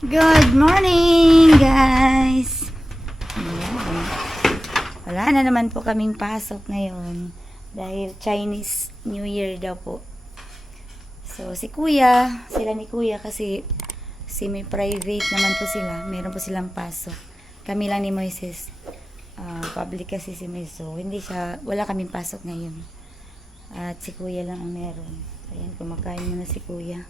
Good morning, guys! Ayan. Wala na naman po kaming pasok ngayon dahil Chinese New Year daw po. So, sila ni Kuya kasi semi-private naman po sila. Meron po silang pasok. Kami lang ni Moises. Public kasi si Moises. So, wala kaming pasok ngayon. At si Kuya lang ang meron. Ayan, kumakain muna si Kuya.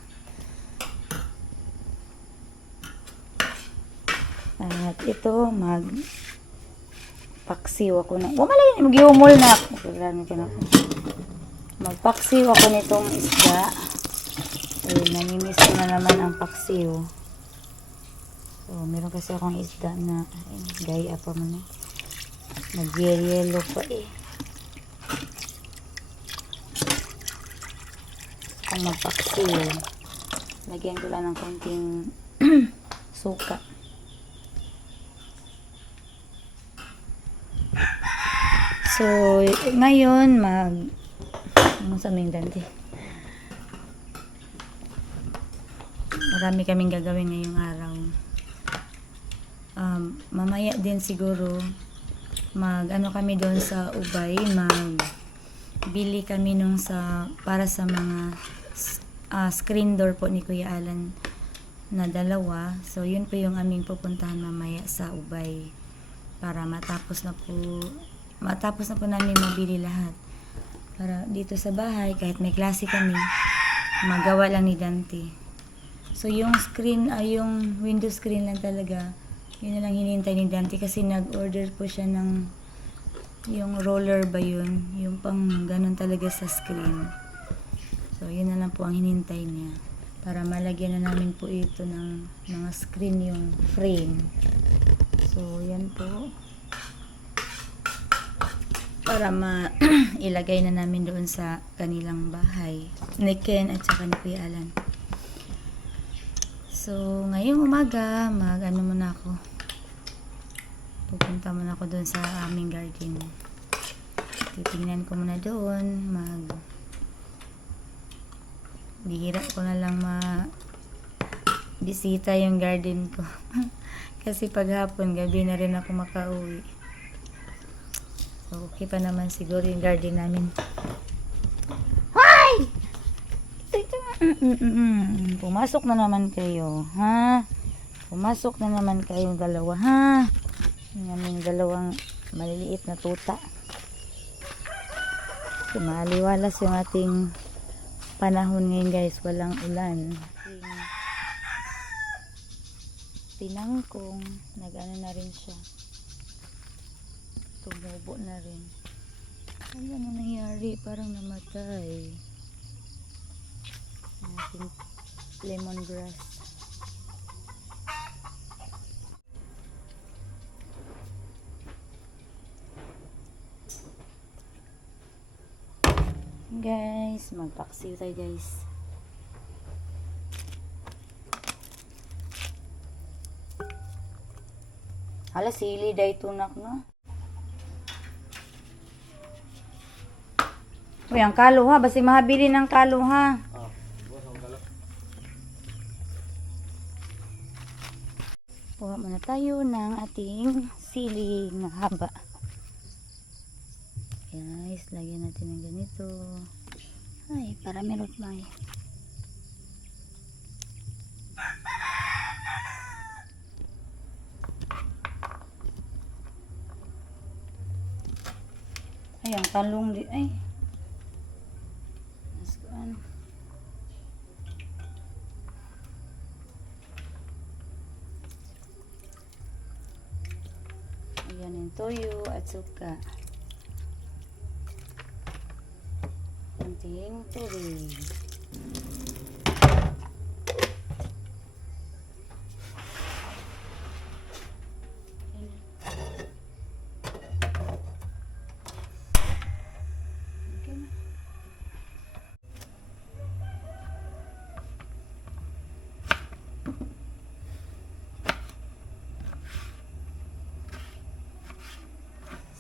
At ito, magpaksiw ako na. Malay, mag-iumol na ako. Magpaksiw ako nitong isda. Ayun, namimiss ko na naman ang paksiw. So, meron kasi akong isda na, gaya pa mo na. Nag-yellow pa eh. Kung magpaksiw, lagyan ko lang ng konting suka. So, ngayon, ano sa aming dante? Marami kaming gagawin ngayong araw. Mamaya din siguro, ano kami doon sa Ubay, bili kami para sa mga screen door po ni Kuya Alan na 2. So, yun po yung aming pupuntahan mamaya sa Ubay. Para matapos na po namin mabili lahat. Para dito sa bahay, kahit may klase kami, magawa lang ni Dante. So, yung window screen lang talaga, yun na lang hinihintay ni Dante kasi nag-order po siya ng yung roller ba yun? Yung pang ganun talaga sa screen. So, yun na lang po ang hinihintay niya. Para malagyan na namin po ito ng mga screen yung frame. So, yan po. Para ilagay na namin doon sa kanilang bahay. Ni Ken at saka ni Kuya Alan. So, ngayong umaga, muna ako. Pupunta muna ako doon sa aming garden. Titingnan ko muna doon. Bihira ko na lang bisita yung garden ko. Kasi paghapon, gabi na rin ako makauwi. So, okay pa naman siguro yung garden namin. Hi! Ito. Pumasok na naman kayo, ha? Pumasok na naman kayong dalawa, ha? Yung aming dalawang maliliit na tuta. So, maaliwalas yung ating panahon ngayon, guys. Walang ulan. Tinangkong, nag-ano na rin siya. Tumubo na rin. Ano na nangyari? Parang namatay. Ating lemongrass. Guys, magpaksiw tayo, guys. Hala, sili day tunak na. Uy, ang kalo ha. Basta mahabili ng kalo ha. Kuha muna tayo ng ating sili na haba. Guys, lagyan natin ng ganito. Ay, para meron may. Ay, ang talong di. Ay. Ayan yung toyo at suka. Kunting tubig.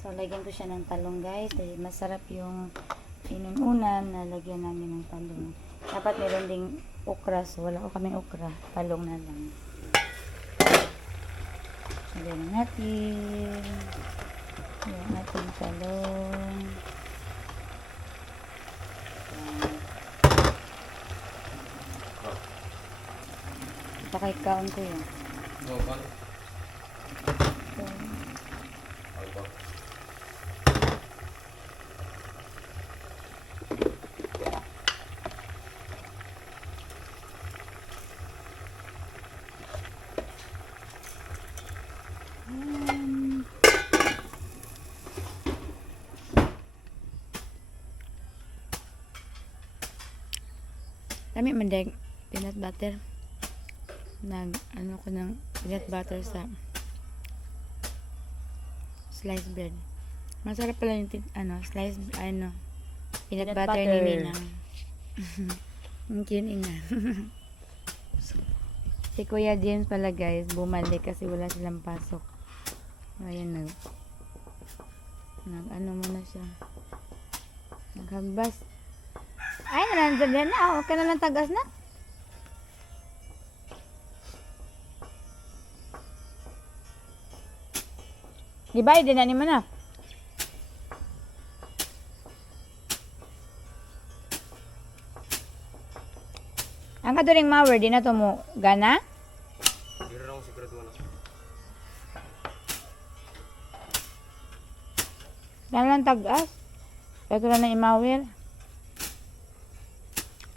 So, lagyan ko siya ng talong, guys. Dahil masarap yung inununan na lagyan namin ng talong. Dapat meron ding okra. So, wala ko kaming okra. Talong na lang. Lagyan natin. Lagyan natin talong. Pakikaon ko yun. Kami mandag peanut butter. Ano ko ng peanut butter sa sliced bread. Masarap pala yung sliced peanut butter ni Ninang. Ang cute ina. Si Kuya James pala guys, bumalik kasi wala silang pasok. Ayan ano muna siya. Naghagbas. Ay, nandiyan na. Huwag ka na lang tagas na. Di ba? Hindi na ni mana. Ang kaduring mower, di na to mo gana? Hindi rin ako sigurado na. Gana lang tagas. Ito lang na imawir.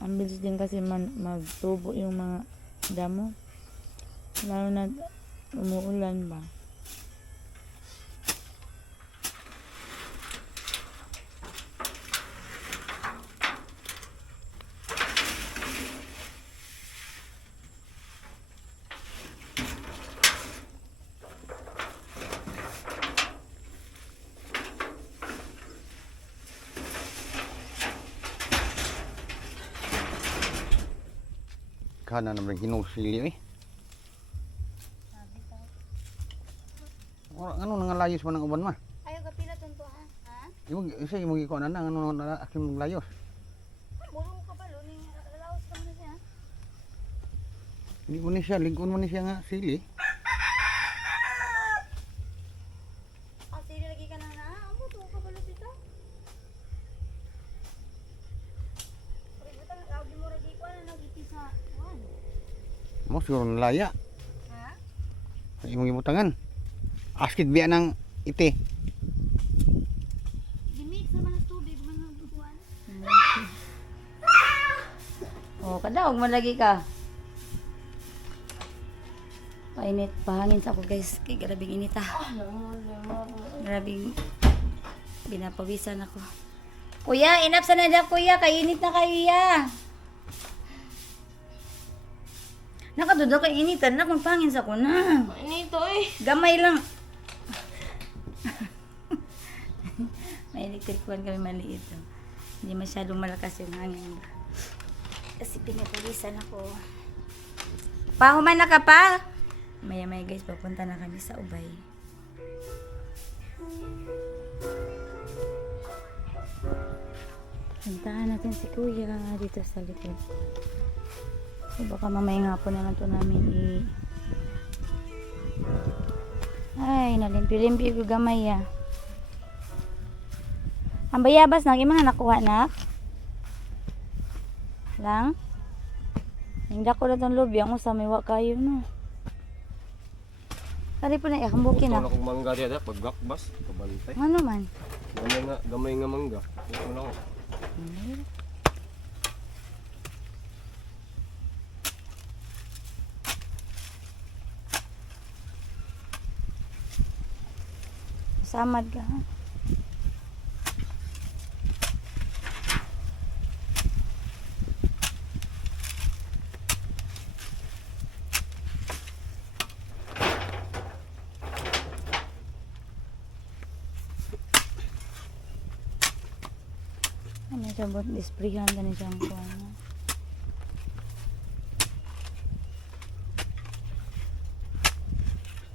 Ang bilis din kasi magtubo yung mga damo. Lalo na umuulan ba. Kana naman kinusili eh. Ano nang layos man ang uban ma? Ayaw kapila tunto ha? Ha? Isa yung mga ikaw na ano na aking layos. Bulong ka pa lo, laos ka muna siya. Hindi mo ni siya, lingkon mo ni siya nga sili. Sili lagi ka na amo to ka pala dito. Pagkita nga di mo lagi ko na nagiti sa wan. Mo siguro nalaya. Ha? Sa imong imutangan. Askit biya ng ite. Dimix naman ang tubig man ang buwan. Oh, kadaog man lagi ka. Painit, pahangin sa ako guys. Kay grabing init ah. Grabing binapawisan ako. Kuya, inap sa na dyan kuya. Kainit na kayo. Nakadudo kay initan na kung pangin sa ko na. Inito eh. Gamay lang. May electric fan kami maliit. Hindi masyadong malakas yung hangin. Kasi pinapawisan ako. Pahuman na ka pa? Maya-maya guys, papunta na kami sa Ubay. Puntahan natin si Kuya dito sa likod. So, baka mamayang hapon na lang ito namin Ay, nalimpi-limpi ko gamay Ang bayabas na, yung mga nakuha na. Lang. Hindi ko na itong lobby. Ang usah may wak kayo no. Kali po na ikambukin na. Ito na kong mangga diya pagbakbas, kabantay. Ano man? Gamay nga mangga. Ito na ako. Samad ka ha? Ano siya buat disprihan ka ni siyang kuha na.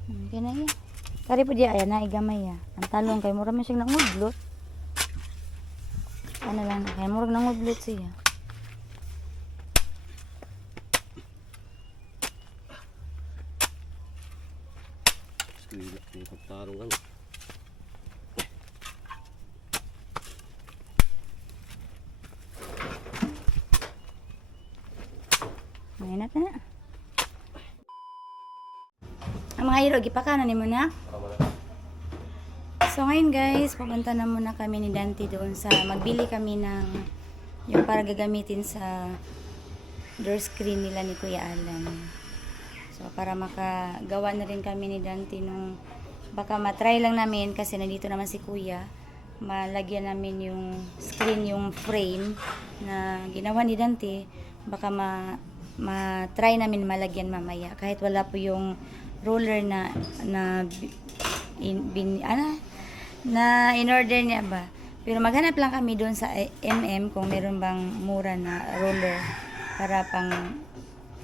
Okay na iya. Kari po diya, ayan na, igamay Ang talong kay mura man siyang nangudlot. Ano lang, kay mura nangudlot siya. Wala, may pagtarong ano. Mainat na. Ang mga hiro, gipakanan ni mo na. So ngayon guys, pupunta na muna kami ni Dante doon sa, magbili kami ng yung para gagamitin sa door screen nila ni Kuya Alan. So para makagawa na rin kami ni Dante nung, baka matry lang namin kasi nandito naman si Kuya, malagyan namin yung screen, yung frame na ginawa ni Dante, baka ma-try namin malagyan mamaya kahit wala po yung roller na in order niya ba. Pero maghanap lang kami doon sa MM kung meron bang mura na roller para pang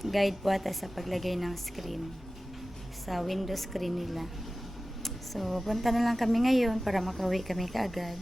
guide po ata sa paglagay ng screen sa window screen nila. So punta na lang kami ngayon para makauwi kami kaagad.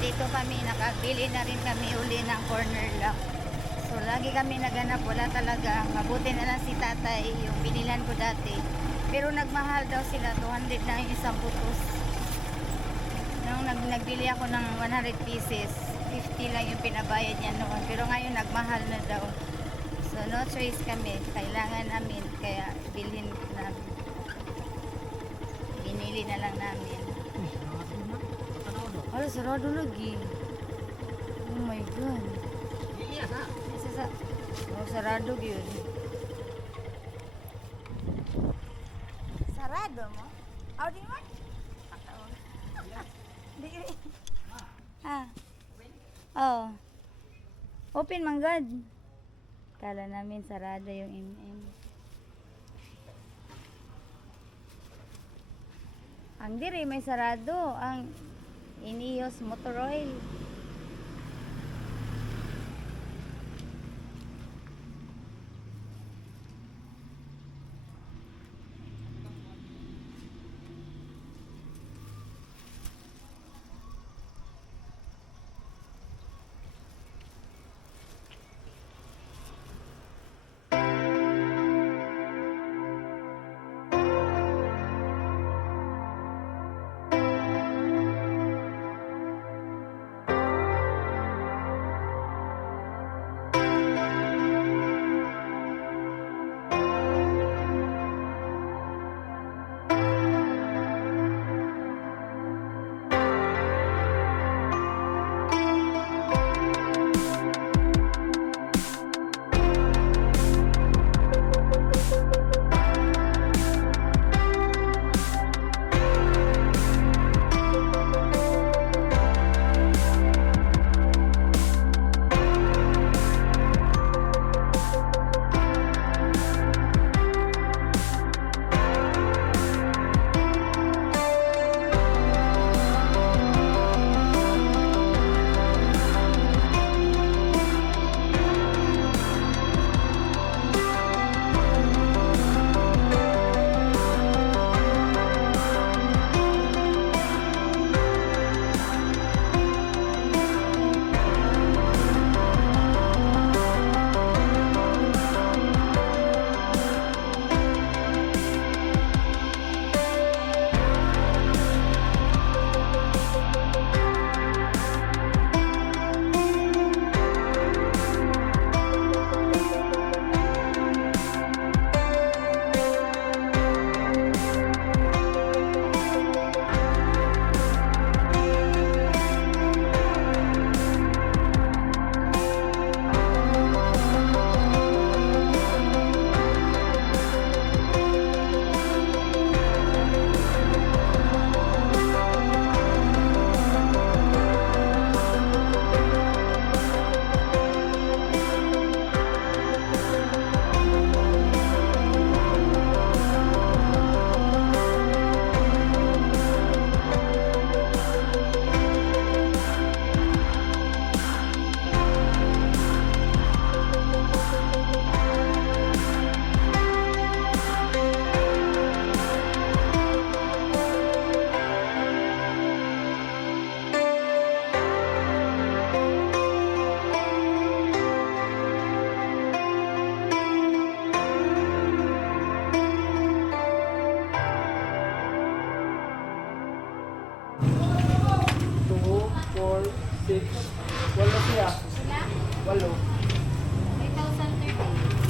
Dito kami, nakabili na rin kami uli ng corner lock. So, lagi kami naganap, wala talaga. Mabuti na lang si tatay, yung binilan ko dati. Pero nagmahal daw sila, 200 na yung isang putos. Nung nagbili ako ng 100 pieces, 50 lang yung pinabayad niya noon. Pero ngayon, nagmahal na daw. So, no choice kami. Kailangan namin, kaya bilhin namin. Binili na lang namin. Ala, sarado lagi. Oh my God. Oh, sarado yun. Sarado mo? Oh, di mo? Di. Ah. Oh. Open man God. Kala namin sarado yung MM. Ang diri may sarado. Ang Ineos Motor Oil.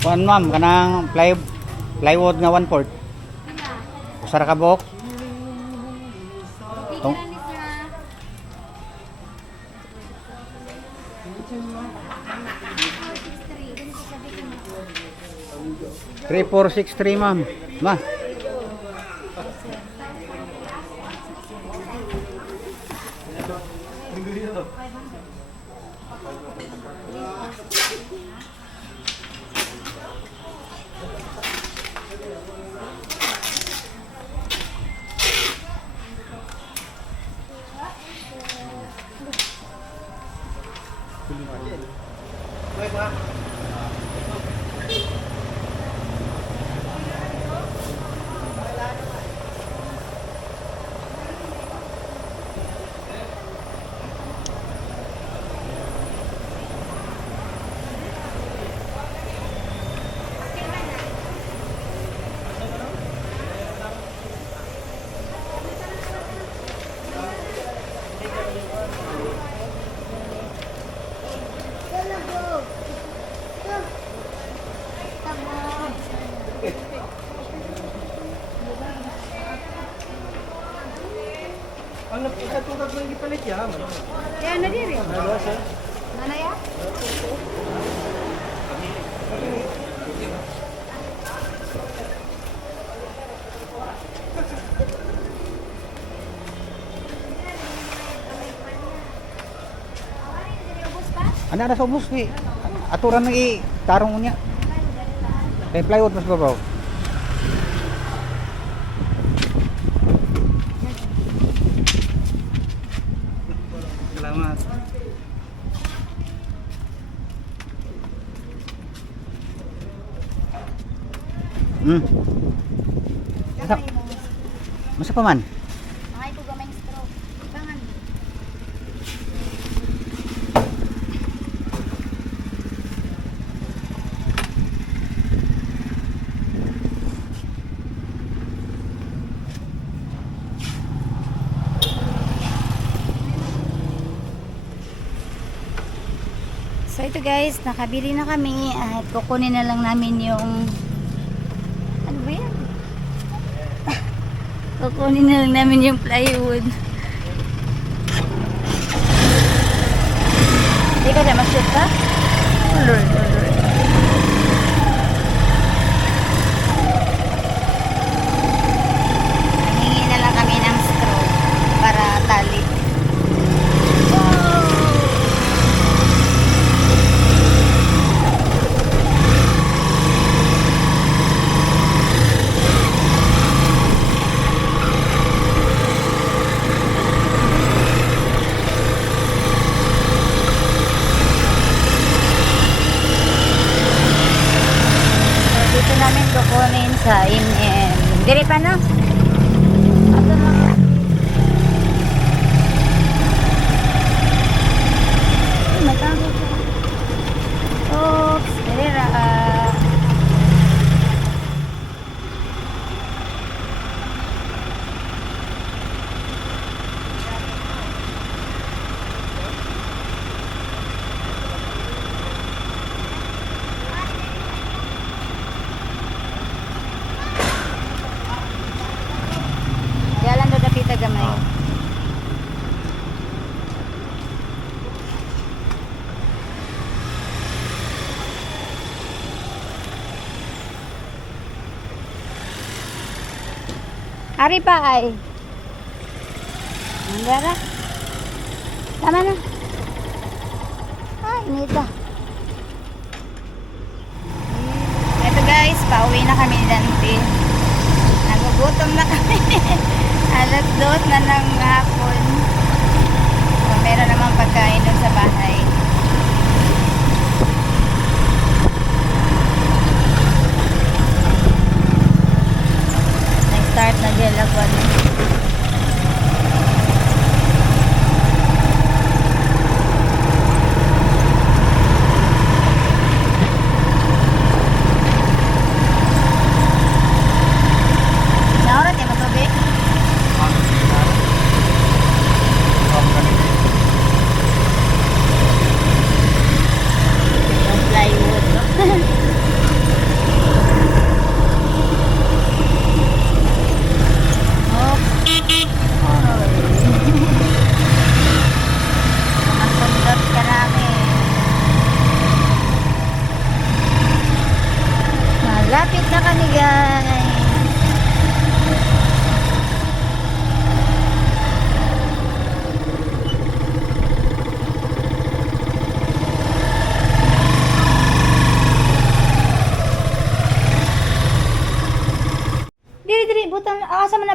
Kuan ma'am, kanang plywood nga 1/4. Usara ka buok. Tong 3463 ma'am. Ma. Ang nagkatutag ng gipalit ya, man. Ya, na diri. Mana ya? Ana na sa ubos ni. Aturan nang tarong niya. Kay plywood mas babaw. Salamat. Hmm. Masa pa man? Ay, ito gamay straw. Tangan. So ito guys, nakabili na kami at kukunin na lang namin yung ano ba yan? Kukunin na lang namin yung plywood. Hindi ka na mag-shoot ka? Oh Lord, oh Lord. Nangingi na lang kami ng straw para tali. Dito namin kukunin sa MM. Dire pa no? Ato lang. Ay, matago ko. Oops, dire. Jalan do dapita gamay. Ari pa ay. Andara. Tama na. Ay, nita. Ito guys, pauwi na kami ni Dante. Nagugutom na kami. Alas 2 na ng hapon. So, meron namang pagkain doon sa bahay. Nag-start na gelagwan. Naorat ya matubig?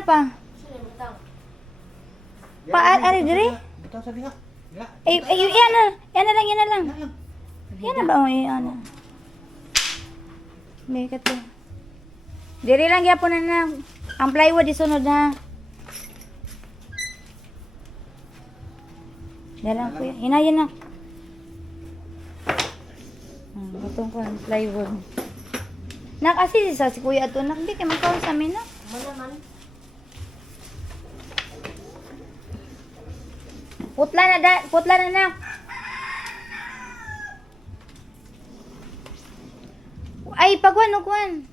pa. Pa, ari diri? Bitaw sa diha. Ya. Yan na. Yan na lang, yan na lang. Yan na ba? Oh, yan na. May kato. Diri lang gyapon na. Ang plywood isunod na. Dalang ko yan. Hinayin na. Itong ko ang plywood. Nakasi sa si kuya ato. Nak, di kayo magkawin sa amin na. Putla na da. Putla na na. Ay, pagwan, ugwan.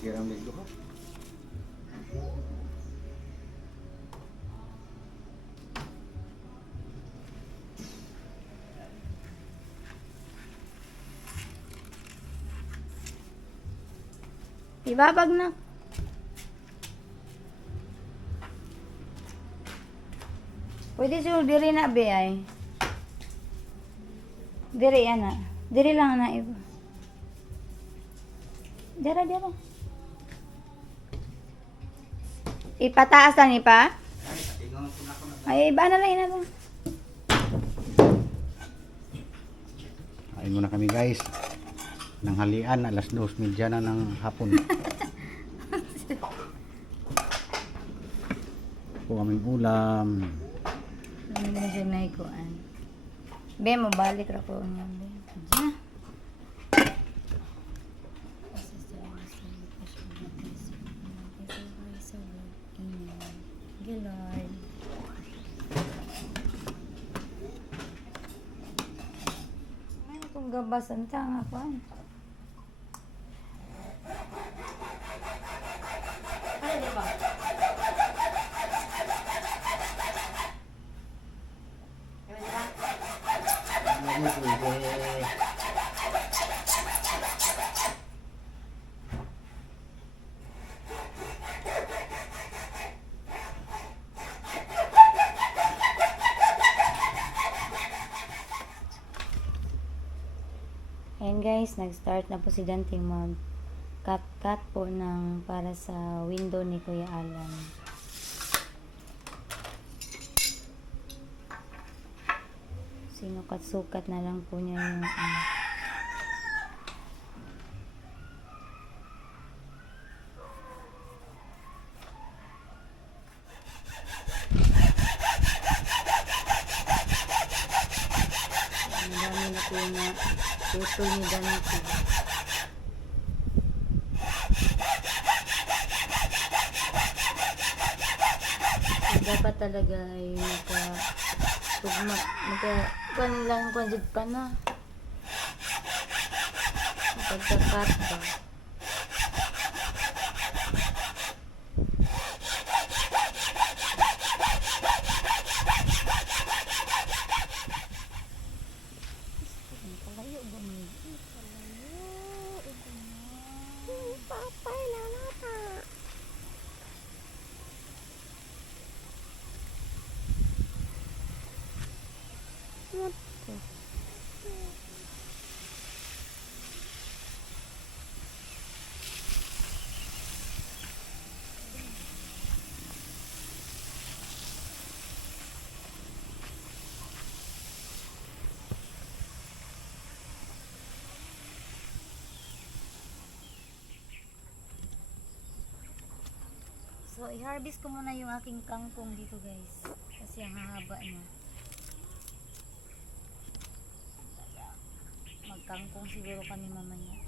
Kira medyo ka. Ibabag na. Pwede siguro diri na be ay. Diri ana. Diri lang na iba. Dira. Ipataas lang ni pa? Ay, iba na lang ina lang. Kain muna kami guys. Nang halian, alas 2:30 na ng hapon. Po aming ulam. Ano na siya na ikuan. Be, mabalik ra ko niya. Be. Diyan. Lord. Ay, itong gabasan tanga pa. Ayan guys, nag-start na po si Danting mag-cut po ng para sa window ni Kuya Alan. Sinukat-sukat na lang po niya yung ang dami na po na puto ni Danting. Dapat talaga ay kuan lang kuan jud pa na. Pagka-cut ba. Palayo ba mo? Papay na nata. So, i-harvest ko muna yung aking kangkong dito guys. Kasi ang hahaba niya. Magkangkong siguro kami mamaya.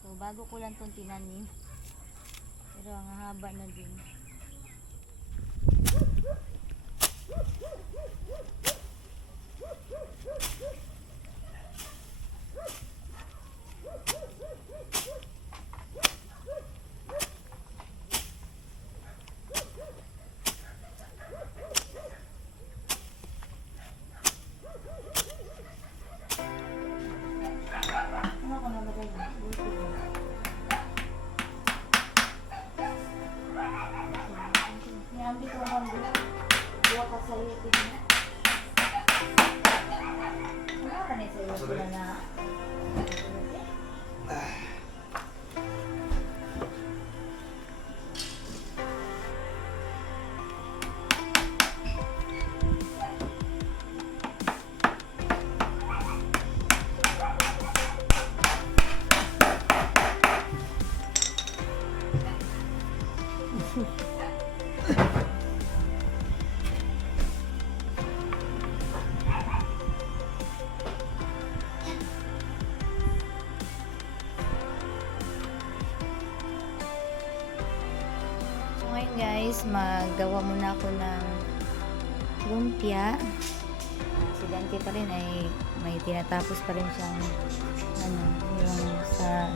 So, bago ko lang itong tinanim. Pero ang hahaba na din. Ano ko na ba tayo? So ngayon guys, maggawa muna ako ng lumpia. Si Dante pa rin ay may tinatapos pa rin siyang ano, yung sa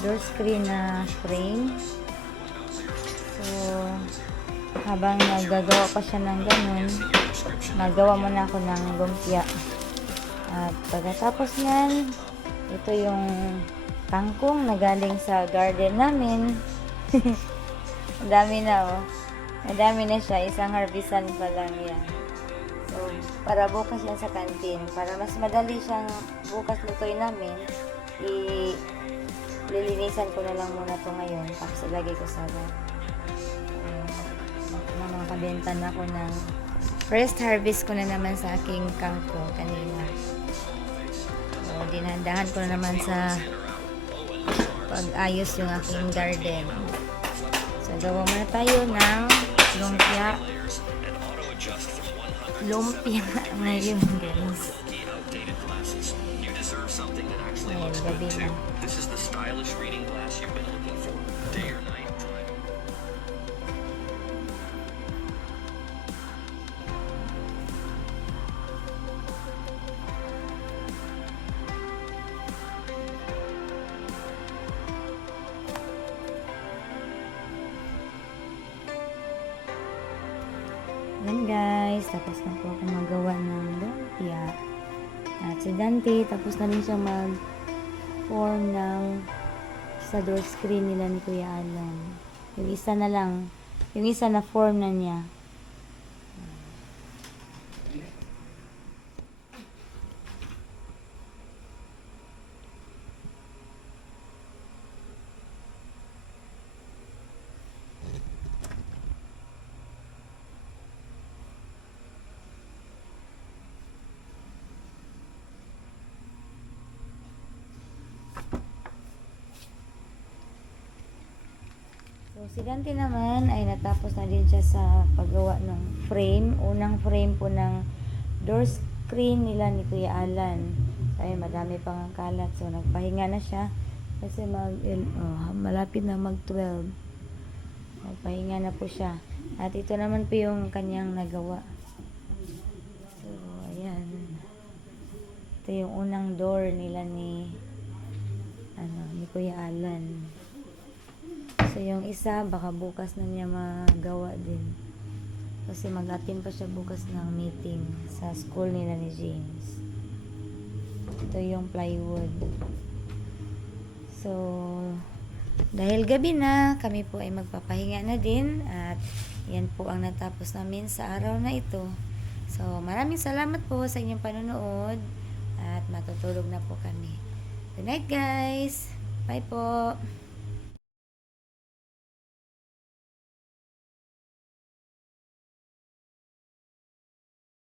door screen na frame. So habang naggagawa pa siya ng ganun, magawa muna ako ng lumpia. At pagkatapos niyan, ito yung kangkong na galing sa garden namin. Ang dami na oh. Ang dami na siya. Isang harvestan pa lang yan. So, para bukas yan sa kantin. Para mas madali siyang bukas lutuin namin, lilinisan ko na lang muna to ngayon. Tapos ilagay ko sa makabenta na ako ng first harvest ko na naman sa aking kangkong kanina. So, dinandahan ko na naman sa pag-ayos yung aking garden. So, gawa muna tayo ng lumpia. Lumpia ngayon, guys. Ayan, gabi na. This is the stylish reading glass you've been looking for. Day or night. Yan guys, tapos na po ako magawa ng lumpia. At si Dante, tapos na rin siya mag-form ng sa door screen nila ni Kuya Alan. Yung isa na lang, yung isa na form na niya. So, si Dante naman ay natapos na din siya sa paggawa ng frame. Unang frame po ng door screen nila ni Kuya Alan. So, ayun, madami pang ang kalat. So, nagpahinga na siya. Kasi malapit na mag-12. Nagpahinga na po siya. At ito naman po yung kanyang nagawa. So, ayan. Ito yung unang door nila ni Kuya Alan. So, yung isa, baka bukas na niya magawa din. Kasi mag-attend pa siya bukas ng meeting sa school nila ni James. Ito yung plywood. So, dahil gabi na, kami po ay magpapahinga na din. At yan po ang natapos namin sa araw na ito. So, maraming salamat po sa inyong panonood. At matutulog na po kami. Good night guys! Bye po!